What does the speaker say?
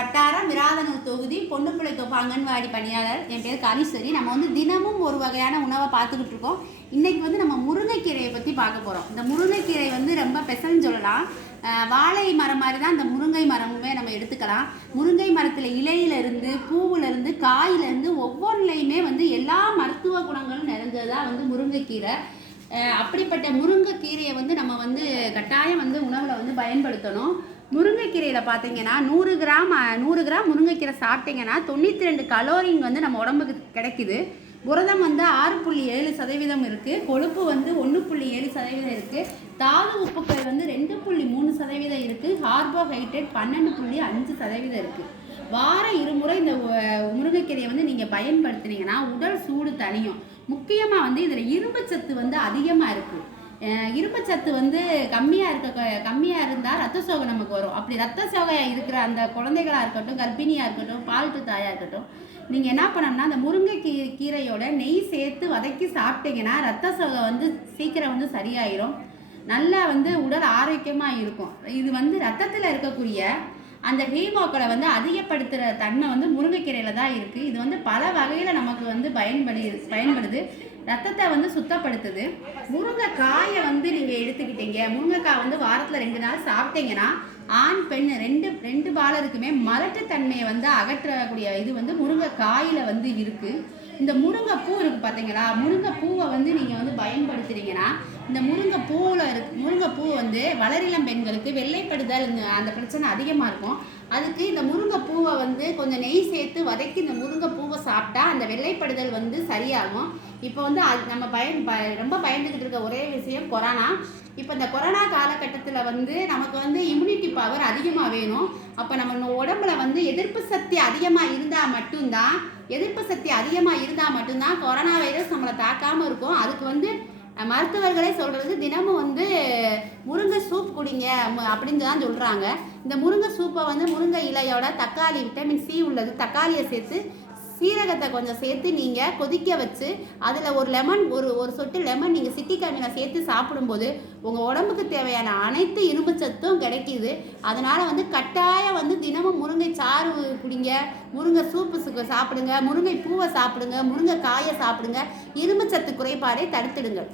வட்டாரம் விராதனூர் தொகுதி பொண்ணுப்பிள்ளை தோப்பு அங்கன்வாடி பணியாளர். என் பேர் கனீஸ்வரி. நம்ம வந்து தினமும் ஒரு வகையான உணவை பார்த்துக்கிட்டு இருக்கோம். இன்றைக்கி வந்து நம்ம முருங்கைக்கீரையை பற்றி பார்க்க போகிறோம். இந்த முருங்கைக்கீரை வந்து ரொம்ப பெசல்னு சொல்லலாம். வாழை மரம் மாதிரி தான் இந்த முருங்கை மரமுமே நம்ம எடுத்துக்கலாம். முருங்கை மரத்தில் இலையிலேருந்து பூவிலேருந்து காயிலேருந்து ஒவ்வொன்றுலையுமே வந்து எல்லா மருத்துவ குணங்களும் நிறைஞ்சதாக வந்து முருங்கைக்கீரை. அப்படிப்பட்ட முருங்கைக்கீரையை வந்து நம்ம வந்து கட்டாயம் வந்து உணவில் வந்து பயன்படுத்தணும். முருங்கைக்கீரையில் பார்த்தீங்கன்னா 100 கிராம் முருங்கைக்கீரை சாப்பிட்டீங்கன்னா 92 கலோரின் வந்து நம்ம உடம்புக்கு கிடைக்குது. புரதம் வந்து 6.7% இருக்குது. கொழுப்பு வந்து 1.7% இருக்குது. தாது உப்புக்கள் வந்து 2.3% இருக்குது. கார்போஹைட்ரேட் 12.5% இருக்குது. வாரம் 2 முறை இந்த முருங்கைக்கீரையை வந்து நீங்கள் பயன்படுத்தினீங்கன்னா உடல் சூடு தணியும். முக்கியமாக வந்து இதில் இரும்புச்சத்து வந்து அதிகமாக இருக்குது. இரும்புச்சத்து வந்து கம்மியாக இருந்தால் ரத்த சோகை நமக்கு வரும். அப்படி ரத்த சோகையாக இருக்கிற அந்த குழந்தைகளாக இருக்கட்டும், கர்ப்பிணியாக இருக்கட்டும், பால்ட்டு தாயாக இருக்கட்டும், நீங்கள் என்ன பண்ணணும்னா அந்த முருங்கைக்கீரையோட நெய் சேர்த்து வதக்கி சாப்பிட்டீங்கன்னா ரத்த சோகை வந்து சீக்கிரம் வந்து சரியாயிரும். நல்லா வந்து உடல் ஆரோக்கியமாக இருக்கும். இது வந்து ரத்தத்தில் இருக்கக்கூடிய அந்த ஹீமோக்களை வந்து அதிகப்படுத்துகிற தன்மை வந்து முருங்கைக்கீரையில் தான் இருக்குது. இது வந்து பல வகையில் நமக்கு வந்து பயன்படுது. ரத்தத்தை வந்து சுத்தப்படுத்துது. முருங்கைக்காயை வந்து நீங்கள் எடுத்துக்கிட்டீங்க, முருங்கைக்காய் வந்து வாரத்தில் 2 நாள் சாப்பிட்டீங்கன்னா ஆண் பெண் ரெண்டு பாலருக்குமே மலட்டுத்தன்மையை வந்து அகற்றக்கூடிய இது வந்து முருங்கைக்காயில் வந்து இருக்குது. இந்த முருங்கைப்பூ இருக்குது பார்த்தீங்களா, முருங்கைப்பூவை வந்து நீங்கள் வந்து பயன்படுத்துறீங்கன்னா இந்த முருங்கைப்பூ வந்து வளரிளம் பெண்களுக்கு வெள்ளைப்படுதல் அந்த பிரச்சனை அதிகமாக இருக்கும். அதுக்கு இந்த முருங்கைப்பூவை வந்து கொஞ்சம் நெய் சேர்த்து வதக்கி இந்த முருங்கைப்பூவை சாப்பிட்டா அந்த வெள்ளைப்படுதல் வந்து சரியாகும். இப்போ வந்து நம்ம ரொம்ப பயந்துக்கிட்டு இருக்க ஒரே விஷயம் கொரோனா. இப்போ இந்த கொரோனா காலகட்டத்தில் வந்து நமக்கு வந்து இம்யூனிட்டி பவர் அதிகமாக வேணும். அப்போ நம்ம உடம்புல வந்து எதிர்ப்பு சக்தி அதிகமாக இருந்தால் மட்டும்தான் கொரோனா வைரஸ் நம்மளை தாக்காமல் இருக்கும். அதுக்கு வந்து மருத்துவர்களே சொல்கிறது தினமும் வந்து முருங்கை சூப் குடிங்க அப்படின்னு தான் சொல்கிறாங்க. இந்த முருங்கை சூப்பை வந்து முருங்கை இலையோட தக்காளி, விட்டமின் சி உள்ளது, தக்காளியை சேர்த்து சீரகத்தை கொஞ்சம் சேர்த்து நீங்கள் கொதிக்க வச்சு அதில் ஒரு சொட்டு லெமன் நீங்கள் சிட்டிக்காமியில் சேர்த்து சாப்பிடும்போது உங்கள் உடம்புக்கு தேவையான அனைத்து இரும்புச்சத்தும் கிடைக்கிது. அதனால் வந்து கட்டாயம் வந்து தினமும் முருங்கை சாறு குடிங்க, முருங்கை சூப்பு சாப்பிடுங்க, முருங்கை பூவை சாப்பிடுங்க, முருங்கை காயை சாப்பிடுங்க. இரும்புச்சத்து குறைபாடை தடுத்துடுங்க.